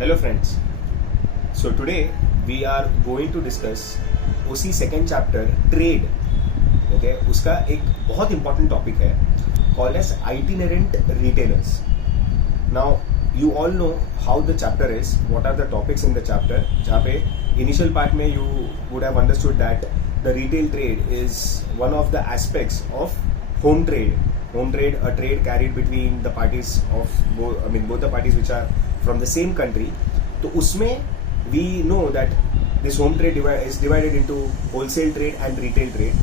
Hello friends. So today we are going to discuss उसी second chapter trade. Okay, उसका एक बहुत important topic है called as itinerant retailers. Now you all know how the chapter is. What are the topics in the chapter? जहाँ पे initial part में you would have understood that the retail trade is one of the aspects of home trade. Home trade, a trade carried between the parties of both the parties which are from the same country. तो उसमें we know that this home trade is divided into wholesale trade and retail trade.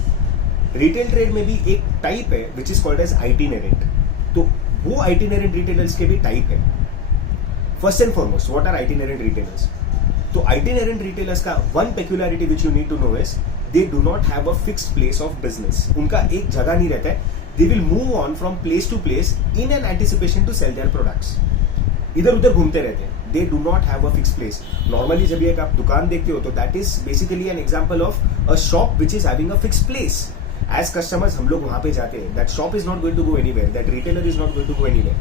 Retail trade में भी एक type है which is called as itinerant. तो वो itinerant retailers के भी type है. First and foremost, what are itinerant retailers? तो itinerant retailers का one peculiarity which you need to know is they do not have a fixed place of business. उनका एक जगह नहीं रहता है. They will move on from place to place in an anticipation to sell their products. इधर उधर घूमते रहते हैं. They do not have a fixed place. Normally जब एक आप दुकान देखते हो तो that is basically an example of a shop which is having a fixed place. As customers हम लोग वहाँ पे जाते हैं. That shop is not going to go anywhere. That retailer is not going to go anywhere.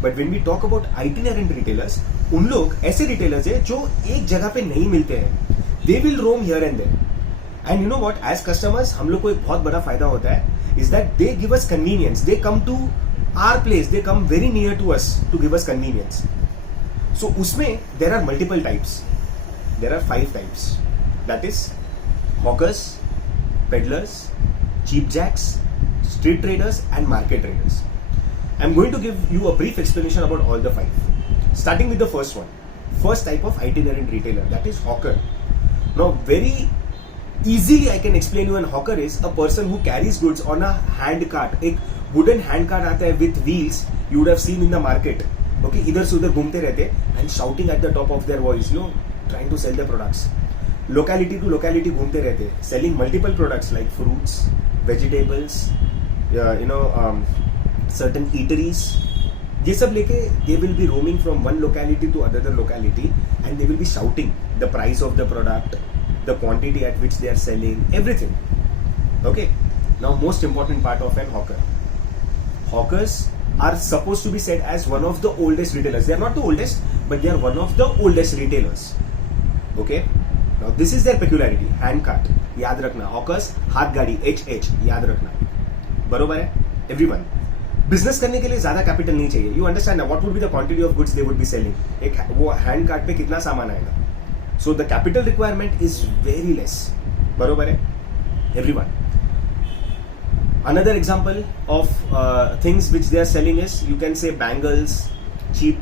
But when we talk about itinerant retailers, उन लोग ऐसे retailers हैं जो एक जगह पे नहीं मिलते हैं. They will roam here and there. And you know what? As customers हम लोग को एक बहुत बड़ा फायदा होता है is that they give us convenience. They come to our place. They come very near to us to give us convenience. So उसमें there are multiple types. There are 5 types. That is hawkers, peddlers, cheapjacks, street traders and market traders. I'm going to give you a brief explanation about all the 5. Starting with the first one. First type of itinerant retailer, that is hawker. Now very easily I can explain you, an hawker is a person who carries goods on a hand cart. एक wooden hand cart आता है with wheels. You would have seen in the market. Okay, इधर से उधर घूमते रहते and shouting at the top of their voice, trying to sell their products. Locality to locality घूमते रहते, selling multiple products like fruits, vegetables, certain eateries. ये सब लेके they will be roaming from one locality to another locality and they will be shouting the price of the product, the quantity at which they are selling, everything. Okay. Now most important part of an hawker. Hawkers are supposed to be said as one of the oldest retailers. They are not the oldest, but they are one of the oldest retailers. Okay. Now this is their peculiarity. Hand cart. याद रखना. Hawkers, हाथ गाड़ी, HH. याद रखना. बरोबर है? Everyone. Business करने के लिए ज्यादा कैपिटल नहीं चाहिए. You understand now what would be the quantity of goods they would be selling? एक वो हैंड कार्ट पे कितना सामान आएगा? So the capital requirement is very less. बरोबर है? Everyone. Another example of things which they are selling is, you can say bangles, cheap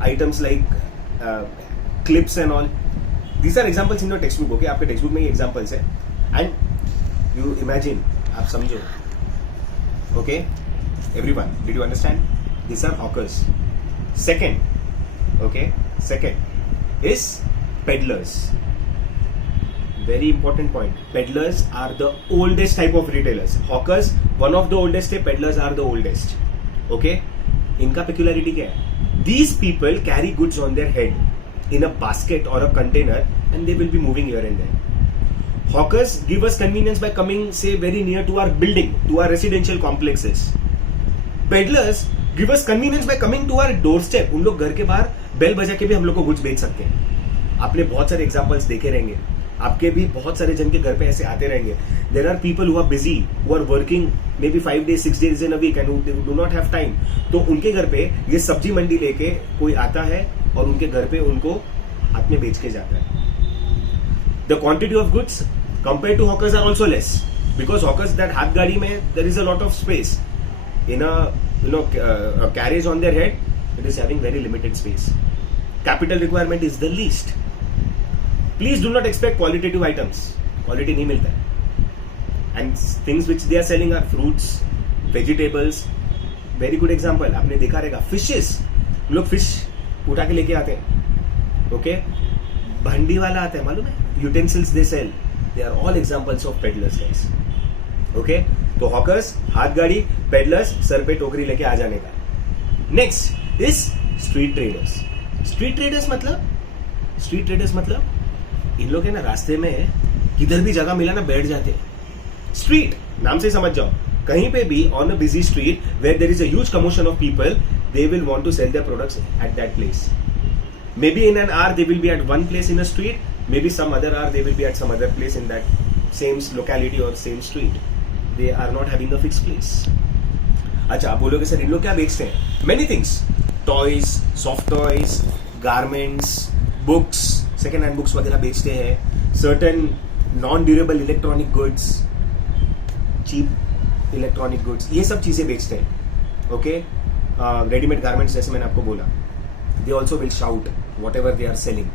items like clips and all. These are examples in your textbook. Okay, आपके textbook में ये examples है. And you imagine, आप समझो. Okay, everyone, did you understand? These are hawkers. Second is peddlers. Very important point. Peddlers are the oldest type of retailers. Hawkers, one of the oldest है. Peddlers are the oldest. Okay? इनका peculiarity क्या है? These people carry goods on their head in a basket or a container and they will be moving here and there. Hawkers give us convenience by coming, say, very near to our building, to our residential complexes. Peddlers give us convenience by coming to our doorstep. उन लोग घर के बाहर bell बजा के भी हम लोग को goods बेच सकते हैं. आपने बहुत सारे examples देखे रहेंगे. आपके भी बहुत सारे जन के घर पे ऐसे आते रहेंगे. There are people who are busy, who are working maybe 5 days, 6 days in a week and who do not have time. तो उनके घर पे ये सब्जी मंडी लेके कोई आता है और उनके घर पे उनको हाथ में बेच के जाता है. The quantity of goods compared to hawkers are also less because hawkers, that हाथ गाड़ी में there is a lot of space. In a carriage on their head, it is having very limited space. Capital requirement is the least. Please do not expect qualitative items. Quality नहीं मिलता है. And things which they are selling are fruits, vegetables. Very good example. आपने देखा रहेगा fishes. लोग fish उठा के लेके आते हैं. Okay? भंडी वाला आता है, मालूम है? Utensils they sell. They are all examples of peddlers, guys. Okay? तो hawkers, हाथ गाड़ी, peddlers, सर पे टोकरी लेके आ जाने का. Next is street traders. Street traders मतलब इन लोग है ना, रास्ते में किधर भी जगह मिला ना बैठ जाते हैं. स्ट्रीट नाम से समझ जाओ, कहीं पे भी on a busy street where there is a huge commotion of people, they will want to sell their products at that place. Maybe in an hour they will be at one place in a street, maybe some other hour they will be at some other place in that same locality or same street. They are not having a fixed place. अच्छा, आप बोलोगे sir इन लोग क्या बेचते हैं? Many things, toys, soft toys, garments, books, second hand books वगैरह बेचते हैं, certain non-durable electronic goods, cheap electronic goods, ये सब चीजें बेचते हैं. ओके, रेडीमेड गारमेंट्स जैसे मैंने आपको बोला, they also will shout whatever they are selling.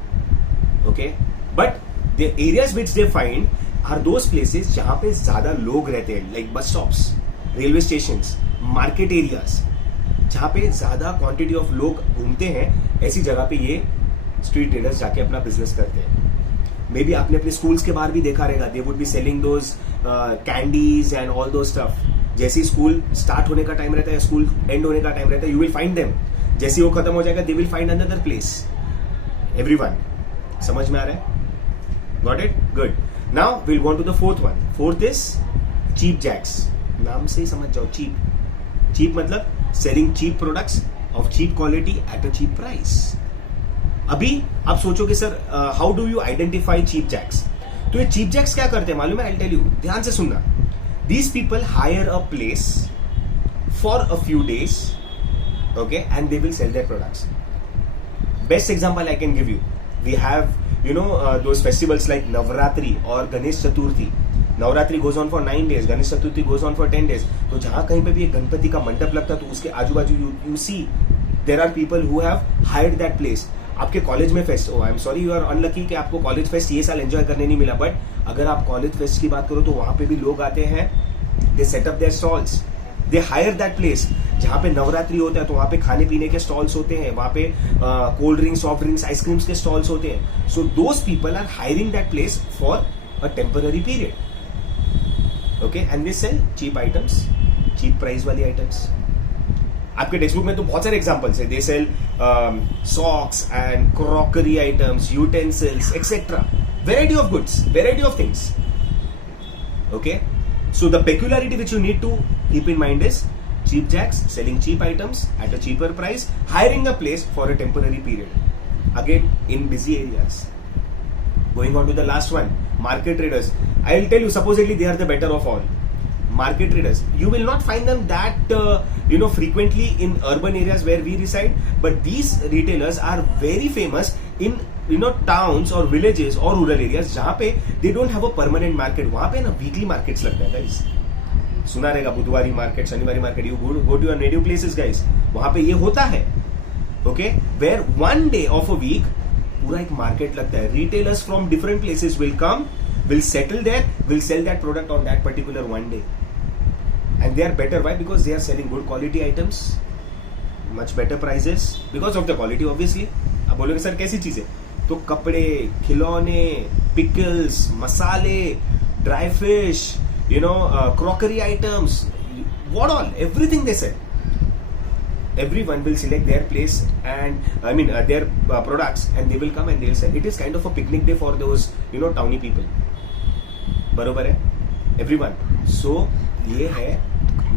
Okay, but the areas which they find are those places जहां पे ज्यादा लोग रहते हैं, like bus stops, railway stations, market areas, जहां पे ज्यादा quantity of लोग घूमते हैं. ऐसी जगह पे ये street traders जाके अपना business करते हैं. मे बी आपने अपने स्कूल्स के बाहर भी देखा रहेगा, they would be selling those candies and all दो स्टफ. जैसे स्कूल स्टार्ट होने का टाइम रहता है, स्कूल एंड होने का टाइम रहता है, यू विल फाइंड देम. जैसे वो खत्म हो जाएगा, they will find another place. Everyone समझ में आ रहा है? Got it? Good. Now will go to the fourth one. Fourth is cheap jacks. नाम से ही समझ जाओ, चीप. चीप मतलब selling cheap products of cheap quality at a cheap price. अभी आप सोचोगे sir how do you identify cheap jacks? तो ये चीप जैक्स क्या करते हैं मालूम है? आई टेल यू, ध्यान से सुनना. These people hire a place for a few days, okay, and they will sell their products. Best example I can give you, we have those festivals like Navratri और Ganesh Chaturthi. Navratri goes on for 9 days, Ganesh Chaturthi goes on for 10 days. तो जहां कहीं पे भी एक गणपति का मंडप लगता है, तो उसके आजू बाजू you see there are people who have hired that place. आपके कॉलेज में fest, I am sorry you are unlucky कि आपको कॉलेज फेस्ट ये साल एंजॉय करने नहीं मिला, बट अगर आप कॉलेज फेस्ट की बात करो तो वहां पे भी लोग आते हैं, they set up their stalls, they hire that place. जहां पे नवरात्रि होता है तो वहां पे खाने पीने के स्टॉल्स होते हैं, वहां पे cold drinks, soft drinks, ice creams के स्टॉल्स होते हैं. So those people are hiring that place for a temporary period. Okay, and they sell cheap items, cheap price वाली आइटम्स. आपके टेक्स्ट बुक में तो बहुत सारे एग्जांपल्स है. They sell socks and crockery items, utensils, etcetera. Variety of goods, variety of things. Okay, so the peculiarity which you need to keep in mind is cheap jacks selling cheap items at a cheaper price, hiring a place for a temporary period, again in busy areas. Going on to the last one, market traders. I will tell you, supposedly they are the better of all. Market traders, you will not find them that frequently in urban areas where we reside, but these retailers are very famous in towns or villages or rural areas जहाँ पे they don't have a permanent market. वहाँ पे ना weekly markets लगते हैं guys. सुना रहेगा Budhwari market, Shaniwari market. You go to your native places guys, वहां पे ये होता है. Okay, where one day of a week पूरा एक मार्केट लगता है. Retailers from different places will come, will settle there, will sell that product on that particular one day. And they are better. Why? Because they are selling good quality items, much better prices, because of the quality obviously. आप बोलोगे sir कैसी चीजें? तो कपड़े, खिलौने, pickles, मसाले, dry fish, crockery items, what all, everything they sell. Everyone will select their place and their products, and they will come and they will sell. It is kind of a picnic day for those towny people. बरोबर है everyone. So ये है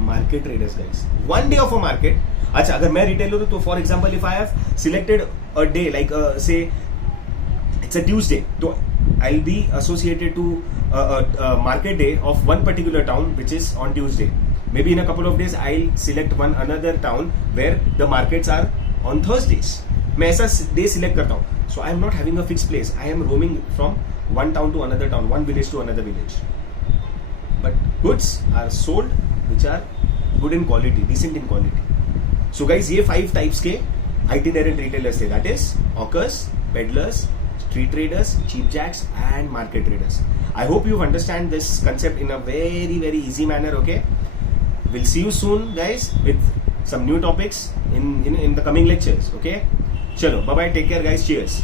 market traders guys. One day of a market. अच्छा, अगर मैं retailer हूँ तो for example if I have selected a day like say it's a Tuesday, तो I'll be associated to a market day of one particular town which is on Tuesday. Maybe in a couple of days I'll select another town where the markets are on Thursdays. मैं ऐसा day select करता हूँ. So I am not having a fixed place. I am roaming from one town to another town, one village to another village. But goods are sold which are good in quality, decent in quality. So guys, ये 5 types के itinerant retailers थे. That is hawkers, peddlers, street traders, cheap jacks and market traders. I hope you understand this concept in a very very easy manner. Okay, we'll see you soon guys with some new topics in the coming lectures. Okay, chalo, bye bye, take care guys, cheers.